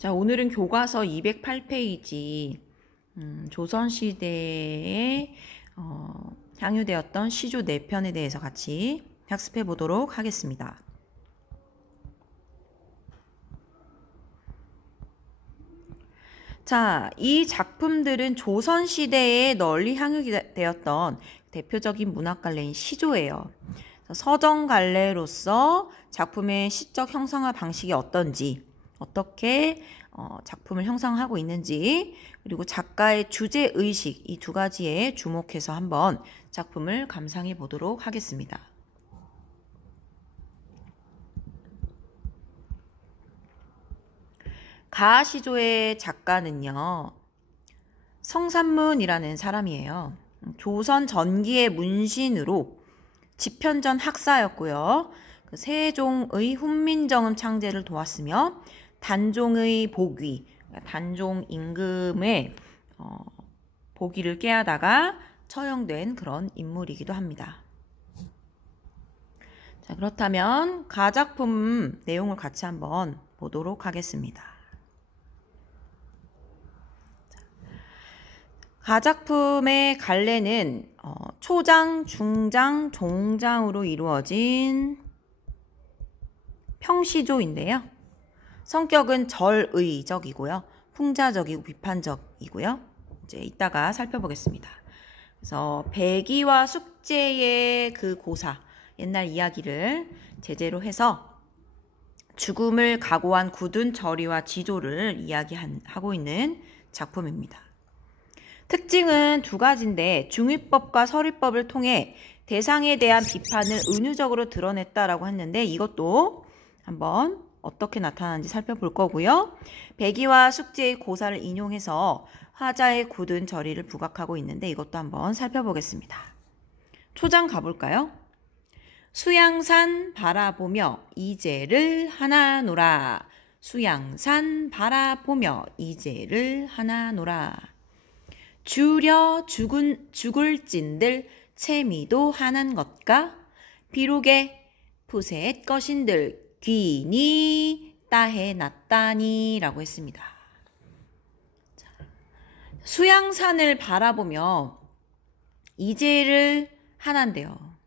자, 오늘은 교과서 208페이지 조선시대에 향유되었던 시조 4편에 대해서 같이 학습해 보도록 하겠습니다. 자, 이 작품들은 조선시대에 널리 향유되었던 대표적인 문학갈래인 시조예요. 서정갈래로서 작품의 시적 형상화 방식이 어떤지, 어떻게 작품을 형성하고 있는지, 그리고 작가의 주제의식, 이 두 가지에 주목해서 한번 작품을 감상해 보도록 하겠습니다. 가시조의 작가는요, 성산문이라는 사람이에요. 조선 전기의 문신으로 집현전 학사였고요. 세종의 훈민정음 창제를 도왔으며 단종의 복위, 단종 임금의 복위를 깨하다가 처형된 그런 인물이기도 합니다. 자, 그렇다면 가작품 내용을 같이 한번 보도록 하겠습니다. 가작품의 갈래는 초장, 중장, 종장으로 이루어진 평시조인데요. 성격은 절의적이고요. 풍자적이고 비판적이고요. 이제 이따가 살펴보겠습니다. 그래서 백이와 숙제의 그 고사, 옛날 이야기를 제재로 해서 죽음을 각오한 굳은 절의와 지조를 이야기하고 있는 작품입니다. 특징은 두 가지인데 중위법과 서리법을 통해 대상에 대한 비판을 은유적으로 드러냈다라고 했는데 이것도 한번 어떻게 나타나는지 살펴볼 거고요. 백이와 숙제의 고사를 인용해서 화자의 굳은 절의를 부각하고 있는데 이것도 한번 살펴보겠습니다. 초장 가볼까요? 수양산 바라보며 이제를 하나노라. 수양산 바라보며 이제를 하나노라. 주려 죽을 찐들 채미도 하난 것가 비록에 푸셋 것인들 귀니 따해 놨다니 라고 했습니다. 자, 수양산을 바라보며 이제를 하난대요.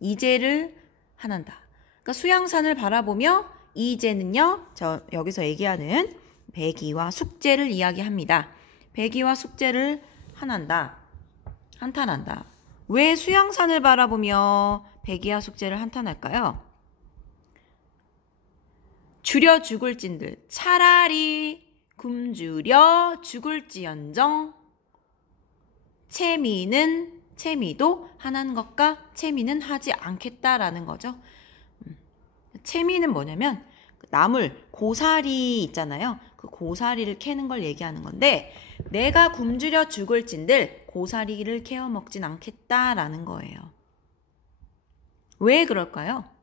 이제를 하난다. 그러니까 수양산을 바라보며 이제는요, 여기서 얘기하는 백이와 숙제를 이야기합니다. 백이와 숙제를 한탄한다. 왜 수양산을 바라보며 백이와 숙제를 한탄할까요? 주려 죽을진들 차라리 굶주려 죽을지언정 채미도 하는 것과 채미는 하지 않겠다라는 거죠. 채미는 뭐냐면 나물 고사리 있잖아요. 그 고사리를 캐는 걸 얘기하는 건데 내가 굶주려 죽을진들 고사리를 캐어 먹진 않겠다라는 거예요. 왜 그럴까요?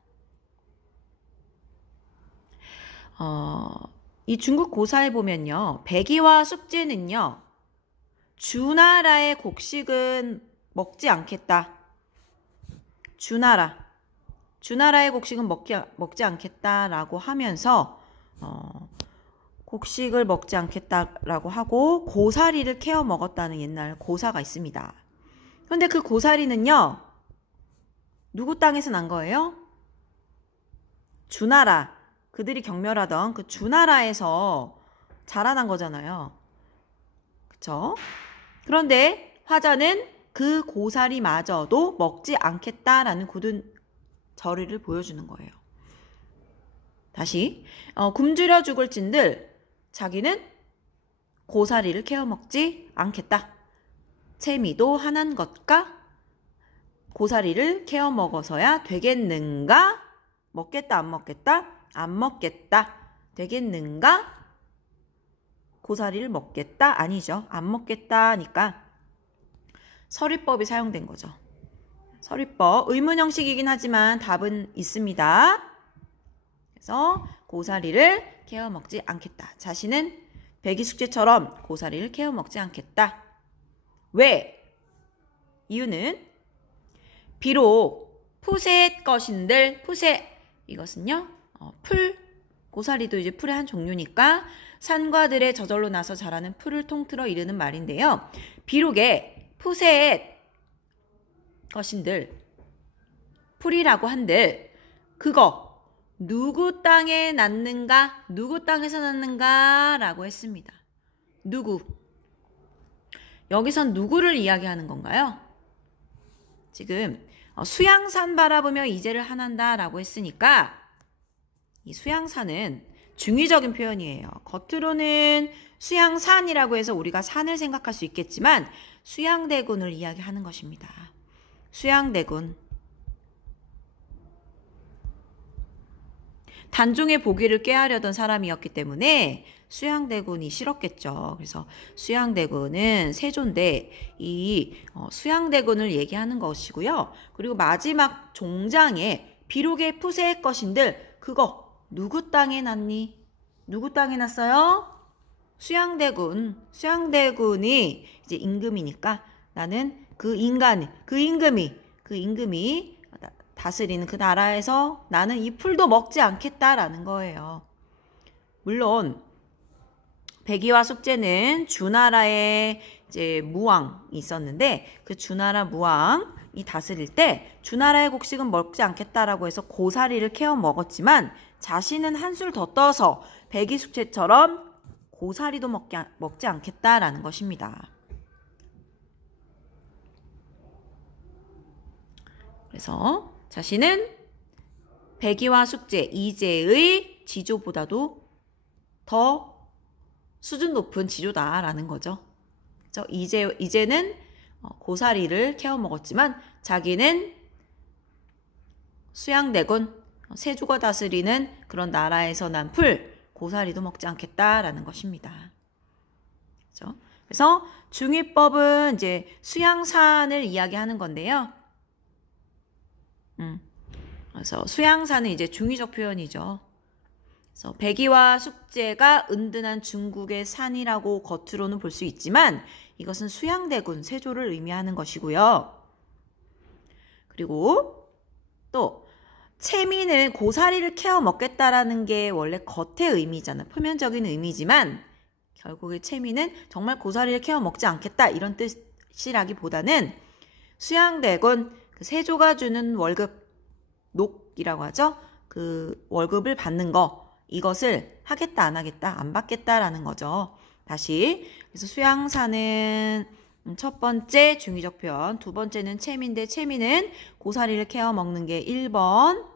이 중국 고사에 보면요. 백이와 숙제는요. 주나라의 곡식은 먹지 않겠다. 주나라의 곡식은 먹지 않겠다라고 하면서 곡식을 먹지 않겠다라고 하고 고사리를 캐어 먹었다는 옛날 고사가 있습니다. 그런데 그 고사리는요. 누구 땅에서 난 거예요? 주나라. 그들이 경멸하던 그 주나라에서 자라난 거잖아요. 그쵸? 그런데 화자는 그 고사리마저도 먹지 않겠다라는 굳은 절의를 보여주는 거예요. 다시 굶주려 죽을진들 자기는 고사리를 캐어 먹지 않겠다. 채미도 하난 것가 고사리를 캐어 먹어서야 되겠는가? 먹겠다 안 먹겠다? 안 먹겠다. 되겠는가? 고사리를 먹겠다? 아니죠. 안 먹겠다니까 서리법이 사용된 거죠. 서리법 의문 형식이긴 하지만 답은 있습니다. 그래서 고사리를 캐어 먹지 않겠다. 자신은 백이숙제처럼 고사리를 캐어 먹지 않겠다. 왜? 이유는 비록 푸셋 것인들 푸셋 이것은요 풀 고사리도 이제 풀의 한 종류니까 산과 들에 저절로 나서 자라는 풀을 통틀어 이르는 말인데요. 비록에 푸세의 것인들 풀이라고 한들 그거 누구 땅에 났는가? 누구 땅에서 났는가? 라고 했습니다. 누구? 여기선 누구를 이야기하는 건가요? 지금 수양산 바라보며 이제를 한한다 라고 했으니까 이 수양산은 중의적인 표현이에요. 겉으로는 수양산이라고 해서 우리가 산을 생각할 수 있겠지만 수양대군을 이야기하는 것입니다. 수양대군. 단종의 보기를 꾀하려던 사람이었기 때문에 수양대군이 싫었겠죠. 그래서 수양대군은 세조인데 이 수양대군을 얘기하는 것이고요. 그리고 마지막 종장에 비록의 푸세의 것인들 그거 누구 땅에 났니? 누구 땅에 났어요? 수양대군. 수양대군이 이제 임금이니까 나는 그 임금이 다스리는 그 나라에서 나는 이 풀도 먹지 않겠다라는 거예요. 물론 백의와 숙제는 주나라의 이제 무왕이 있었는데 그 주나라 무왕이 다스릴 때 주나라의 곡식은 먹지 않겠다라고 해서 고사리를 캐어 먹었지만 자신은 한술 더 떠서 백의 숙제처럼 고사리도 먹지 않겠다라는 것입니다. 그래서 자신은 백의와 숙제, 이제의 지조보다도 더 수준 높은 지조다라는 거죠. 그래서 이제는 고사리를 캐어 먹었지만 자기는 수양대군, 세조가 다스리는 그런 나라에서 난 풀, 고사리도 먹지 않겠다라는 것입니다. 그렇죠? 그래서 중의법은 이제 수양산을 이야기하는 건데요. 그래서 수양산은 이제 중의적 표현이죠. 그래서 백의와 숙제가 은둔한 중국의 산이라고 겉으로는 볼 수 있지만 이것은 수양대군 세조를 의미하는 것이고요. 그리고 또 채민은 고사리를 캐어 먹겠다라는 게 원래 겉의 의미잖아요. 표면적인 의미지만 결국에 채민은 정말 고사리를 캐어 먹지 않겠다 이런 뜻이라기보다는 수양대군 그 세조가 주는 월급 녹이라고 하죠. 그 월급을 받는 거 이것을 하겠다 안 하겠다 안 받겠다라는 거죠. 다시 그래서 수양산은 첫 번째 중의적 표현, 두 번째는 채민인데 채민은 고사리를 캐어 먹는 게 1번.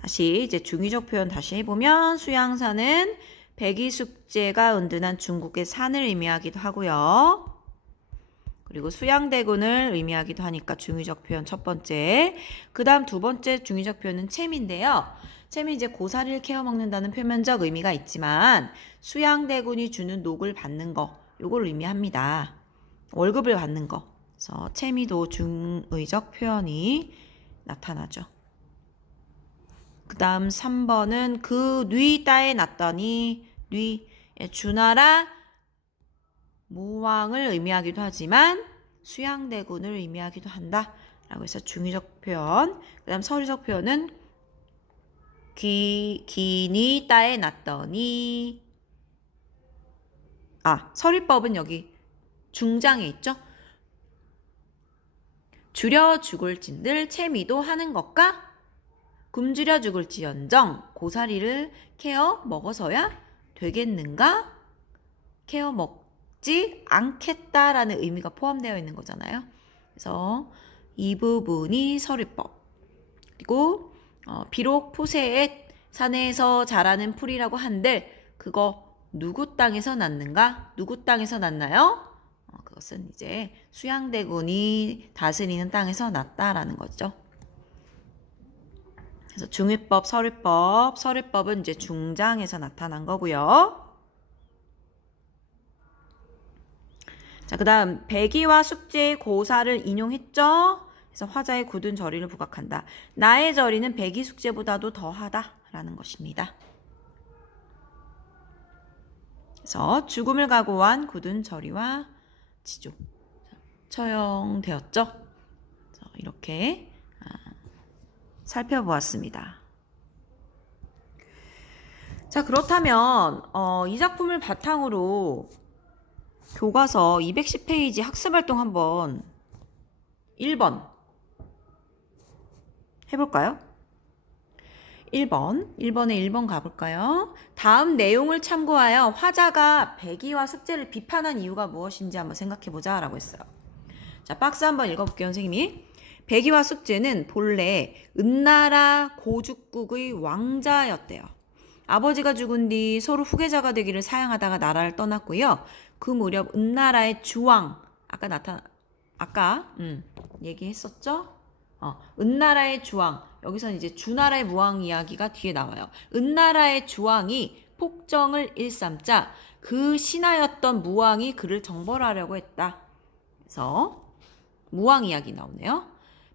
다시 이제 중의적 표현 다시 해보면 수양산은 백의 숙제가 은둔한 중국의 산을 의미하기도 하고요. 그리고 수양대군을 의미하기도 하니까 중의적 표현 첫 번째. 그 다음 두 번째 중의적 표현은 채민인데요. 채민 이제 고사리를 캐어 먹는다는 표면적 의미가 있지만 수양대군이 주는 녹을 받는 거 요걸 의미합니다. 월급을 받는 거. 그래서 채미도 중의적 표현이 나타나죠. 그 다음 3번은 그 뉘 따에 났더니 뉘 주나라 무왕을 의미하기도 하지만 수양대군을 의미하기도 한다. 라고 해서 중의적 표현. 그 다음 서류적 표현은 기니 따에 났더니 서리법은 여기 중장에 있죠. 줄여 죽을진들 채미도 하는 것과 굶주려 죽을지언정 고사리를 캐어 먹어서야 되겠는가? 캐어 먹지 않겠다라는 의미가 포함되어 있는 거잖아요. 그래서 이 부분이 서리법. 그리고 비록 푸세의 산에서 자라는 풀이라고 한들 그거 누구 땅에서 났는가? 누구 땅에서 났나요? 그것은 이제 수양대군이 다스리는 땅에서 났다라는 거죠. 그래서 중의법, 서리법, 서리법은 이제 중장에서 나타난 거고요. 자, 그 다음 백의와 숙제의 고사를 인용했죠. 그래서 화자의 굳은 저리를 부각한다. 나의 저리는 백의 숙제보다도 더하다라는 것입니다. 그래서 죽음을 각오한 굳은 저리와 지조 처형되었죠. 이렇게 살펴보았습니다. 자, 그렇다면 이 작품을 바탕으로 교과서 210페이지 학습활동 한번 1번 해볼까요? 1번에 1번 가볼까요? 다음 내용을 참고하여 화자가 백이와 숙제를 비판한 이유가 무엇인지 한번 생각해보자 라고 했어요. 자, 박스 한번 읽어볼게요, 선생님이. 백이와 숙제는 본래 은나라 고죽국의 왕자였대요. 아버지가 죽은 뒤 서로 후계자가 되기를 사양하다가 나라를 떠났고요. 그 무렵 은나라의 주왕, 아까 얘기했었죠? 은나라의 주왕, 여기서는 이제 주나라의 무왕 이야기가 뒤에 나와요. 은나라의 주왕이 폭정을 일삼자 그 신하였던 무왕이 그를 정벌하려고 했다. 그래서 무왕 이야기 나오네요.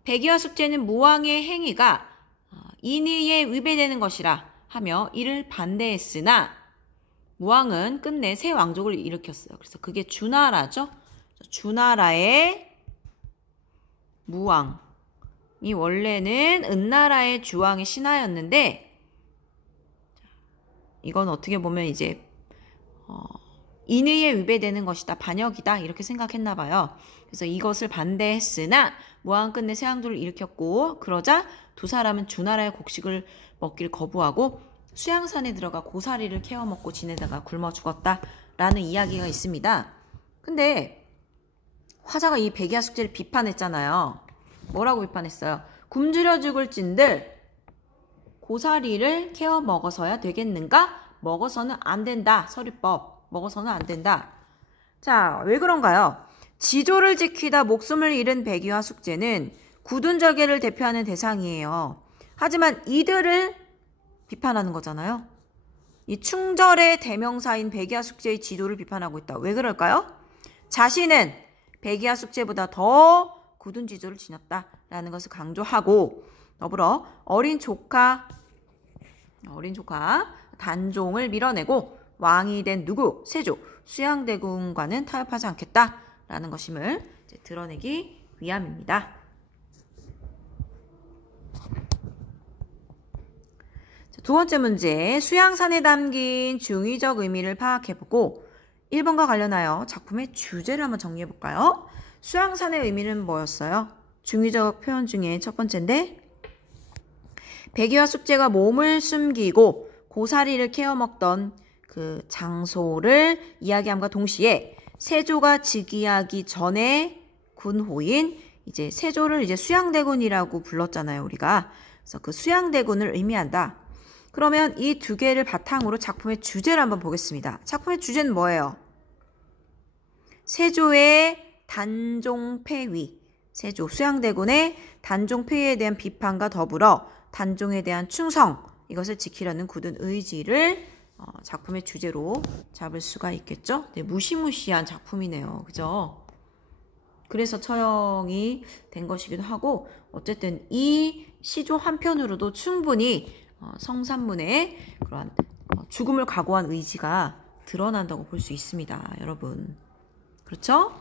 백이와 숙제는 무왕의 행위가 인의에 위배되는 것이라 하며 이를 반대했으나 무왕은 끝내 새 왕족을 일으켰어요. 그래서 그게 주나라죠. 주나라의 무왕이 원래는 은나라의 주왕의 신하였는데 이건 어떻게 보면 이제 인의에 위배되는 것이다. 반역이다. 이렇게 생각했나 봐요. 그래서 이것을 반대했으나 무왕은 끝내 새 왕족을 일으켰고 그러자 두 사람은 주나라의 곡식을 먹기를 거부하고 수양산에 들어가 고사리를 캐어 먹고 지내다가 굶어 죽었다라는 이야기가 있습니다. 근데 화자가 이 백이와 숙제를 비판했잖아요. 뭐라고 비판했어요? 굶주려 죽을 찐들 고사리를 캐어 먹어서야 되겠는가? 먹어서는 안 된다. 서리법. 먹어서는 안 된다. 자, 왜 그런가요? 지조를 지키다 목숨을 잃은 백이와 숙제는 굳은 절개를 대표하는 대상이에요. 하지만 이들을 비판하는 거잖아요. 이 충절의 대명사인 백이와 숙제의 지도를 비판하고 있다. 왜 그럴까요? 자신은 백이와 숙제보다 더 굳은 지조를 지녔다라는 것을 강조하고 더불어 어린 조카 단종을 밀어내고 왕이 된 누구? 세조, 수양대군과는 타협하지 않겠다라는 것임을 드러내기 위함입니다. 두 번째 문제, 수양산에 담긴 중의적 의미를 파악해보고 1번과 관련하여 작품의 주제를 한번 정리해볼까요? 수양산의 의미는 뭐였어요? 중의적 표현 중에 첫 번째인데 백이와 숙제가 몸을 숨기고 고사리를 캐어 먹던 그 장소를 이야기함과 동시에 세조가 즉위하기 전에 군호인 이제 세조를 이제 수양대군이라고 불렀잖아요, 우리가. 그래서 그 수양대군을 의미한다. 그러면 이 두 개를 바탕으로 작품의 주제를 한번 보겠습니다. 작품의 주제는 뭐예요? 세조의 단종폐위, 세조 수양대군의 단종폐위에 대한 비판과 더불어 단종에 대한 충성, 이것을 지키려는 굳은 의지를 작품의 주제로 잡을 수가 있겠죠? 네, 무시무시한 작품이네요. 그죠? 그래서 처형이 된 것이기도 하고 어쨌든 이 시조 한편으로도 충분히 성산문의 그러한 죽음을 각오한 의지가 드러난다고 볼 수 있습니다. 여러분. 그렇죠?